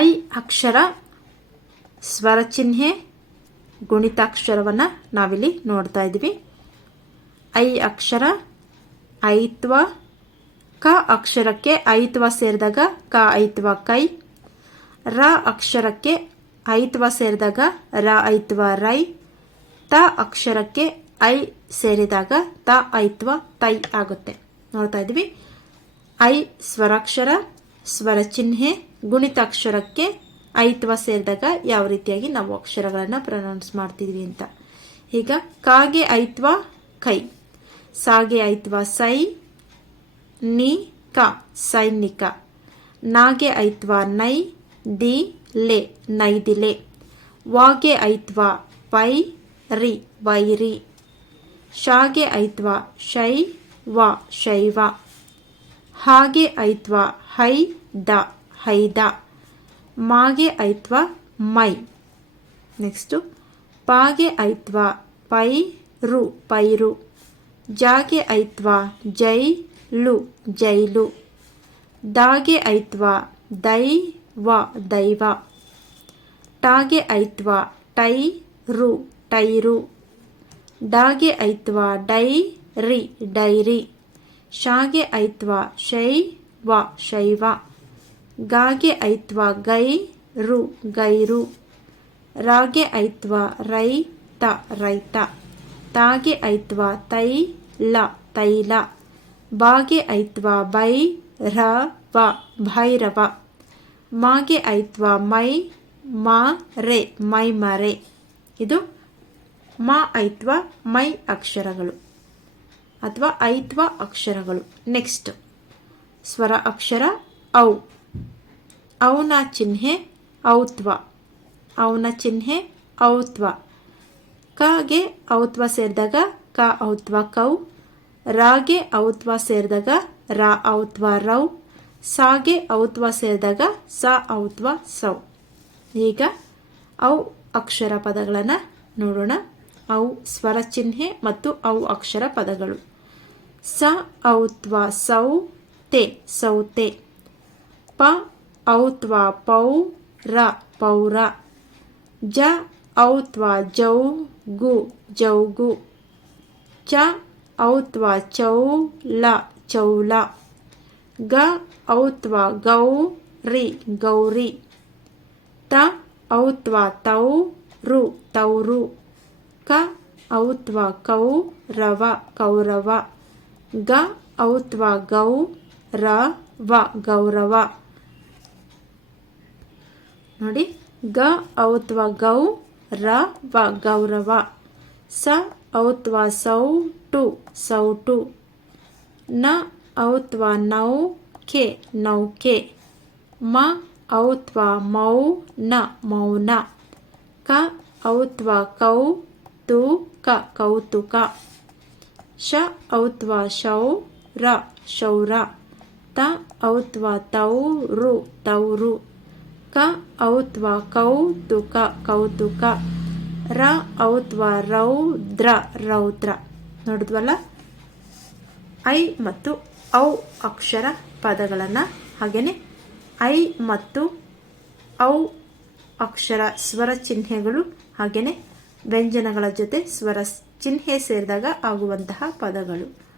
I ಅಕ್ಷರ ಸ್ವರ ಚಿಹ್ನೆ ಗುಣಿತಾಕ್ಷರವನ್ನು ನಾವಿಲ್ಲಿ ನೋಡ್ತಾ ಇದ್ದೀವಿ. ಐ ಅಕ್ಷರ ಐತ್ವ ಕ ಅಕ್ಷರಕ್ಕೆ ಐತ್ವ ಸೇರಿದಾಗ ಕ ಐತ್ವ ಕೈ, ರ ಅಕ್ಷರಕ್ಕೆ ಐತ್ವ ಸೇರಿದಾಗ ರ ಐತ್ವ ರೈ, ತ ಅಕ್ಷರಕ್ಕೆ ಐ ಸೇರಿದಾಗ ತ ಐತ್ವ ತೈ ಆಗುತ್ತೆ. ನೋಡ್ತಾ ಇದ್ವಿ ಐ ಸ್ವರಾಕ್ಷರ ಸ್ವರ ಚಿಹ್ನೆ ಗುಣಿತಾಕ್ಷರಕ್ಕೆ ಐತ್ವ ಸೇರಿದಾಗ ಯಾವ ರೀತಿಯಾಗಿ ನಾವು ಅಕ್ಷರಗಳನ್ನು ಪ್ರೊನೌನ್ಸ್ ಮಾಡ್ತಿದ್ವಿ ಅಂತ. ಈಗ ಕಾಗೆ ಐತ್ವ ಕೈ, ಸಾಗೆ ಐತ್ವ ಸೈ, ನಿ, ಕ, ಸೈನಿಕ. ನಾಗೆ ಐತ್ವ ನೈ, ದಿ, ಲೆ ನೈದಿಲೆ ವಾಗೆ ಐತ್ವ ಪೈ ರಿ ವೈರಿ ಶಾಗೆ ಐತ್ವ ಶೈ, ವ, ಶೈವ. ಹಾಗೆ ಐತ್ವ ಹೈ ದ ಹೈದ ಮಾಗೆ ಐತ್ವ ಮೈ. ನೆಕ್ಸ್ಟು, ಪಾಗೆ ಐತ್ವ ಪೈ ರು ಪೈರು ಜಾಗೆ ಐತ್ವ ಜೈ ಲು ಜೈಲು ದಾಗೆ ಐತ್ವ ದೈ ವ ದೈವ ಟಾಗೆ ಐತ್ವ ಟೈ ರು ಟೈರು ಡಾಗೆ ಐತ್ವ ಡೈ ರಿ ಡೈರಿ ಶಾಗೆ ಐತ್ವ ಶೈ ವ ಶೈವ. ಗಾಗೆ ಐತ್ವ ಗೈ ರು ಗೈರು. ರಾಗೆ ಐತ್ವ ರೈ ತ ರೈತ. ತಾಗೆ ಐತ್ವ ತೈ ಲ ತೈಲ. ಬಾಗೆ ಐತ್ವ ಬೈ ರ ವ ಭೈರವ. ಮಾಗೆ ಐತ್ವ ಮೈ ಮಾ ರೆ ಮೈ ಮರೆ. ಇದು ಮ ಐತ್ವ ಮೈ ಅಕ್ಷರಗಳು. ಅಥವಾ ಐತ್ವ ಅಕ್ಷರಗಳು. ನೆಕ್ಸ್ಟ್ ಸ್ವರ ಅಕ್ಷರ ಔ. ಔನ ಚಿಹ್ನೆ ಔತ್ವ. ಔನ ಚಿಹ್ನೆ ಔತ್ವ. ಕಗೆ ಔತ್ವ ಸೇರಿದಾಗ ಕ ಔತ್ವ ಕೌ. ರಾಗೆ ಔತ್ವ ಸೇರಿದಾಗ ರಾ ಔತ್ವ ರೌ. ಸಾಗೆ ಔತ್ವ ಸೇರಿದಾಗ ಸ ಔತ್ವ ಸೌ. ಈಗ ಔ ಅಕ್ಷರ ಪದಗಳನ್ನು ನೋಡೋಣ. ಔ ಸ್ವರ ಚಿಹ್ನೆ ಮತ್ತು ಔ ಅಕ್ಷರ ಪದಗಳು. ಸ ಔತ್ವ ಸೌ, ತೆ ಸೌತೆ ಪ ಔತ್ವ ಪೌ, ರ ಪೌರ ಜ ಔತ್ವ ಜೌ, ಗು ಜೌಗು ಚ ಔತ್ವ ಚೌ, ಲ ಚೌಲ ಗ ಔತ್ವ ಗೌ, ರಿ ಗೌರಿ ತ ಔತ್ವ ತೌ, ರು ತೌರು ಕ ಔತ್ವ ಕೌ ರವ ಕೌರವ ಗ ಔತ್ವ ಗೌ ರ ವ ಗೌರವ ನೋಡಿ, ಗ ಔತ್ವ ಗೌ ರ ವ ಗೌರವ. ಸ ಔತ್ವ ಸೌ ಟು. ಸೌಟು ನ ಔತ್ವ ನೌ ಕೆ. ನೌಕೆ ಮ ಔತ್ವ ಮೌ ನ ಮೌನ. ಕ ಔತ್ವ ಕೌ ತು ಕ ಕೌತುಕ. ಶ, ಔತ್ವ, ಶೌ, ರ, ಶೌರ. ತ, ಔತ್ವಾ, ತೌ, ರು, ತೌರು. ಕ, ಔತ್ವ, ಕೌತುಕ ಕೌತುಕ. ರ, ಔತ್ವ ರೌದ್ರ ರೌದ್ರ. ನೋಡಿದ್ವಲ್ಲ? ಐ ಮತ್ತು ಔ ಅಕ್ಷರ ಪದಗಳನ್ನು ಹಾಗೆಯೇ ಐ ಮತ್ತು ಔ ಅಕ್ಷರ ಸ್ವರ ಚಿಹ್ನೆಗಳು ಹಾಗೆಯೇ ವ್ಯಂಜನಗಳ ಜೊತೆ ಸ್ವರ ಚಿಹ್ನೆ ಸೇರಿದಾಗ ಆಗುವಂತಹ ಪದಗಳು.